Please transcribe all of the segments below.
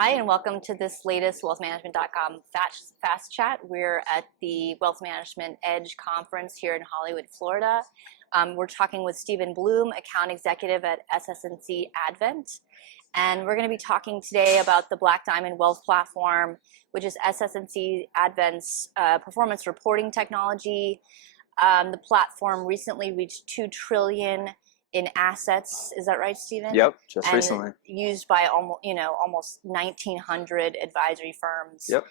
Hi, and welcome to this latest wealthmanagement.com fast chat. We're at the Wealth Management Edge conference here in Hollywood, Florida. We're talking with Stephen Bloom, account executive at SS&C Advent. And we're going to be talking today about the Black Diamond Wealth Platform, which is SS&C Advent's performance reporting technology. The platform recently reached $2 trillion in assets. Is that right, Stephen? Yep, just and recently. Used by almost 1,900 advisory firms. Yep.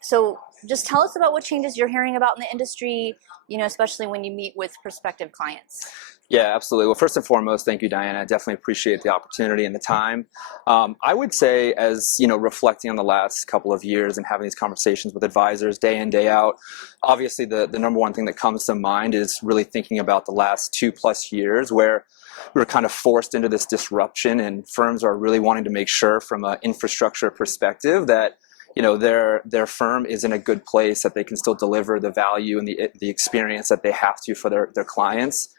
So just tell us about what changes you're hearing about in the industry, especially when you meet with prospective clients. Yeah, absolutely. Well, first and foremost, thank you, Diana. I definitely appreciate the opportunity and the time. I would say, as reflecting on the last couple of years and having these conversations with advisors day in, day out, obviously the number one thing that comes to mind is really thinking about the last 2+ years where we were kind of forced into this disruption, and firms are really wanting to make sure from an infrastructure perspective that their firm is in a good place, that they can still deliver the value and the experience that they have to for their clients.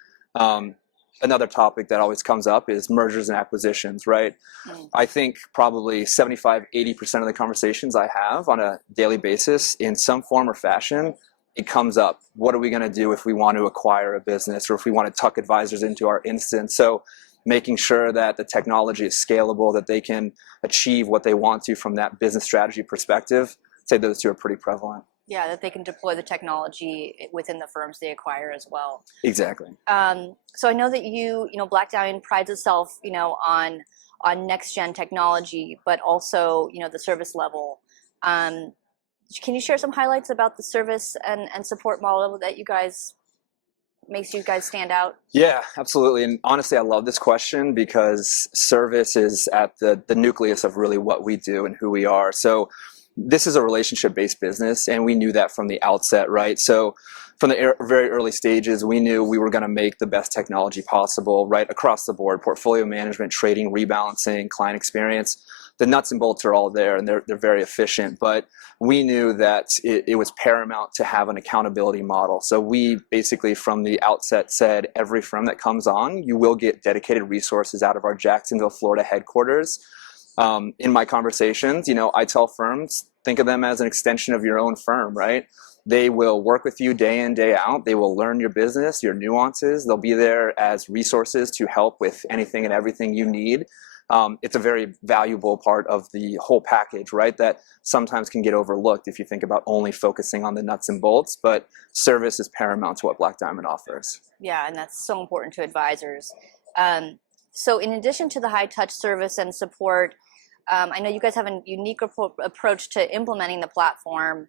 Another topic that always comes up is mergers and acquisitions, right? I think probably 75-80% of the conversations I have on a daily basis in some form or fashion, it comes up. What are we going to do if we want to acquire a business, or if we want to tuck advisors into our instance? So making sure that the technology is scalable, that they can achieve what they want to from that business strategy perspective. I'd say those two are pretty prevalent. Yeah, that they can deploy the technology within the firms they acquire as well. Exactly. So I know that Black Diamond prides itself, on next gen technology, but also, the service level. Can you share some highlights about the service and support model that makes you guys stand out? Yeah, absolutely. And honestly, I love this question because service is at the nucleus of really what we do and who we are. So this is a relationship-based business, and we knew that from the outset, right? So from the very early stages, we knew we were going to make the best technology possible, right, across the board: portfolio management, trading, rebalancing, client experience. The nuts and bolts are all there, and they're very efficient. But we knew that it was paramount to have an accountability model. So we basically, from the outset, said every firm that comes on, you will get dedicated resources out of our Jacksonville, Florida headquarters. In my conversations, I tell firms, think of them as an extension of your own firm, right? They will work with you day in, day out. They will learn your business, your nuances. They'll be there as resources to help with anything and everything you need. It's a very valuable part of the whole package, right? That sometimes can get overlooked if you think about only focusing on the nuts and bolts, but service is paramount to what Black Diamond offers. Yeah, and that's so important to advisors. So in addition to the high touch service and support, I know you guys have a unique approach to implementing the platform.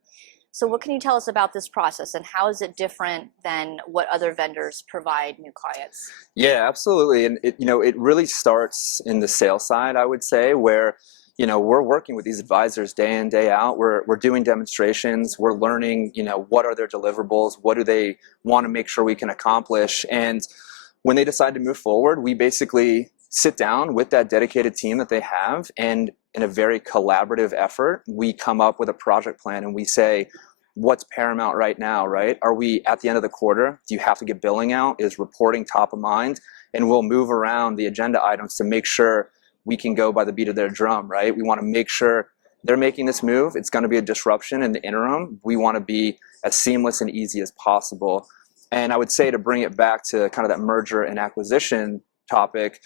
So what can you tell us about this process, and how is it different than what other vendors provide new clients? Yeah, absolutely. And it really starts in the sales side, I would say, where we're working with these advisors day in, day out. We're doing demonstrations. We're learning, what are their deliverables? What do they want to make sure we can accomplish? And when they decide to move forward, we basically sit down with that dedicated team that they have, and in a very collaborative effort, we come up with a project plan, and we say, what's paramount right now, right? Are we at the end of the quarter? Do you have to get billing out? Is reporting top of mind? And we'll move around the agenda items to make sure we can go by the beat of their drum, right? We want to make sure they're making this move. It's going to be a disruption in the interim. We want to be as seamless and easy as possible. And I would say, to bring it back to kind of that merger and acquisition topic,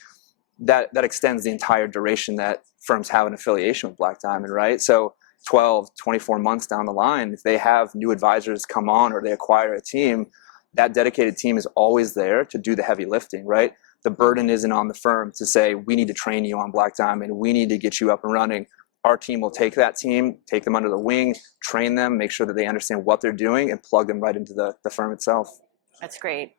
that extends the entire duration that firms have an affiliation with Black Diamond, right? So 12, 24 months down the line, if they have new advisors come on or they acquire a team, that dedicated team is always there to do the heavy lifting, right? The burden isn't on the firm to say, we need to train you on Black Diamond, we need to get you up and running. Our team will take that team, take them under the wing, train them, make sure that they understand what they're doing, and plug them right into the firm itself. That's great.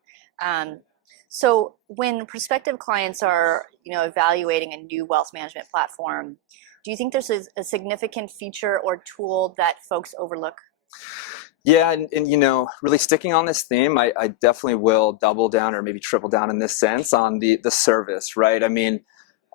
So when prospective clients are, evaluating a new wealth management platform, do you think there's a significant feature or tool that folks overlook? Yeah, and really sticking on this theme, I definitely will double down, or maybe triple down in this sense, on the service, right? I mean,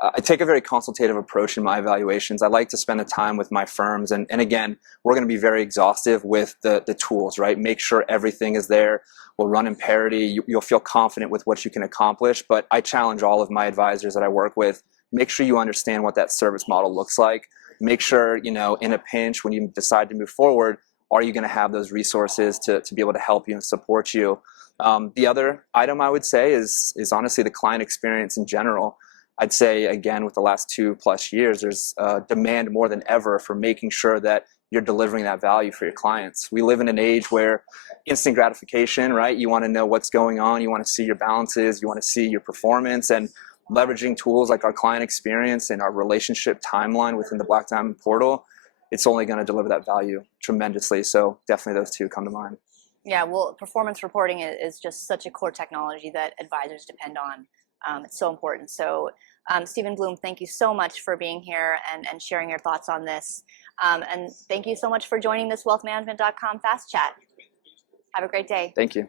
I take a very consultative approach in my evaluations. I like to spend the time with my firms, and again, we're going to be very exhaustive with the tools, right? Make sure everything is there. We'll run in parity. You'll feel confident with what you can accomplish, but I challenge all of my advisors that I work with, make sure you understand what that service model looks like. make sure, you know, in a pinch when you decide to move forward, are you going to have those resources to be able to help you and support you? The other item I would say is honestly the client experience in general. I'd say, again, with the last 2+ years, there's demand more than ever for making sure that you're delivering that value for your clients. We live in an age where instant gratification, right? You want to know what's going on. You want to see your balances. You want to see your performance. And leveraging tools like our client experience and our relationship timeline within the Black Diamond portal, it's only going to deliver that value tremendously. So definitely those two come to mind. Yeah, well, performance reporting is just such a core technology that advisors depend on. It's so important. So Stephen Bloom, thank you so much for being here and sharing your thoughts on this. And thank you so much for joining this wealthmanagement.com Fast Chat. Have a great day. Thank you.